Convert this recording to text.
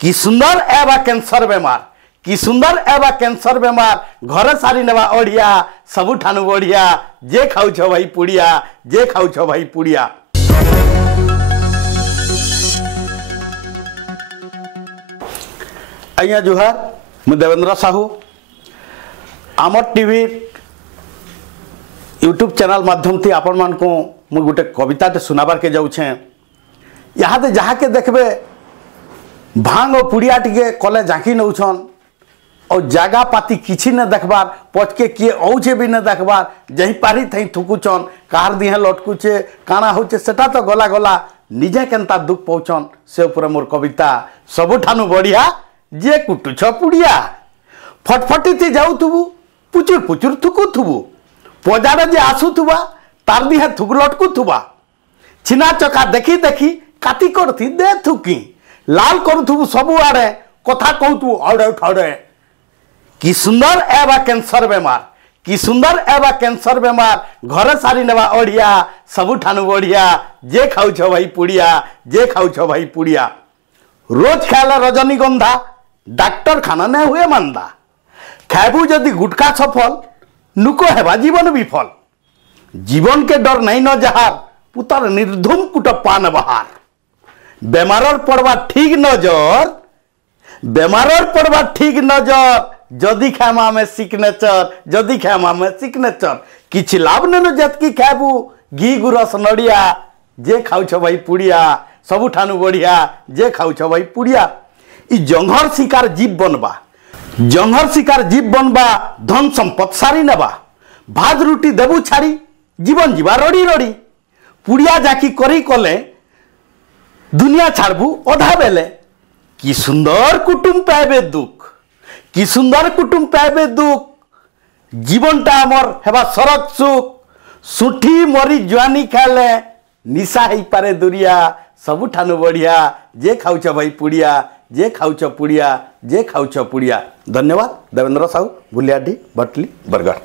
कि सुंदर एवं कैंसर बेमार कि सुंदर एवं कैंसर बेमार घर सारी नेवा ओढ़िया सबुठानु बढ़िया जे खाऊ भाई पुड़िया जे खाऊ भाई पुड़िया। आज्ञा जुहार मु देवेंद्र साहू आमर टीवी यूट्यूब चैनल माध्यम थी आपण मान को मु गोटे कविता सुनाबार के जाऊे यहाँ जहाँ के देखबे भांग और पुड़िया टिके कले झाँकी नौछन और जगह पाती किसी न देखबार पचके किए औचे भी न देखबार जही पारी थी थुकुचन कार दिहे लटकुचे काना होचे सेटा तो गला गला निजे केनता दुख पहुँचन से ऊपर मोर कविता सबुठानु बढ़िया जे कुटुछ पुड़िया। फटफटी थी जाऊथुबु पुचुर पुचुर थुकुथुबु पजारे जे आसुथुबा तार दिहे थुक लटकुथुबा छिना चका देखी देखी काती करथी दे थुकी लाल करुथुबु सबु आड़े कथा कहतु औड़े ठौड़े कि सुंदर एवं कैंसर बेमार कि सुंदर एवं कैंसर बेमार घर सारी नेवा ओढ़िया सबुठानु बढ़िया जे खाऊ भाई पुड़िया जे खाऊ भाई पुड़िया। रोज खाइले रजनीगंधा डाक्टर खाना नहीं हुए मांदा खाइबू जदि गुटका सफल नुको हेबा जीवन विफल जीवन के डर नहीं न जहार पुतार निर्धुम कुट पान बहार बेमारर पड़वा ठीक नजर बेमारर पड़वा ठीक नजर जदि खामा में सिग्नेचर जदि खामा में सिग्नेचर किछि लाभ न जतकी खाबू घी गुरस नड़िया जे खाऊ भाई पुड़िया सबुठानु बढ़िया जे खाऊ भाई पुड़िया। इ जंघर शिकार जीव बनबा जंघर शिकार जीव बनबा धन संपत्ति सारी नेबा भात रुटी देबू छाड़ी जीवन जीवा रड़ी रड़ी पुड़िया जाकी करी कले दुनिया छाड़बू अधा बेले कि सुंदर कुटुम पाइबे दुख कि सुंदर कुटुम पाइबे दुख जीवनटा आमर हेबा सरत सुख सुठी मरी जुआनी खाले निशा ही पारे दुरिया सबुठानु बढ़िया जे खाऊ भाई पुड़िया जे खाऊ पुड़िया जे खाऊ पुड़िया। धन्यवाद। देवेंद्र साहू भुलियाडी बटली बरगढ़।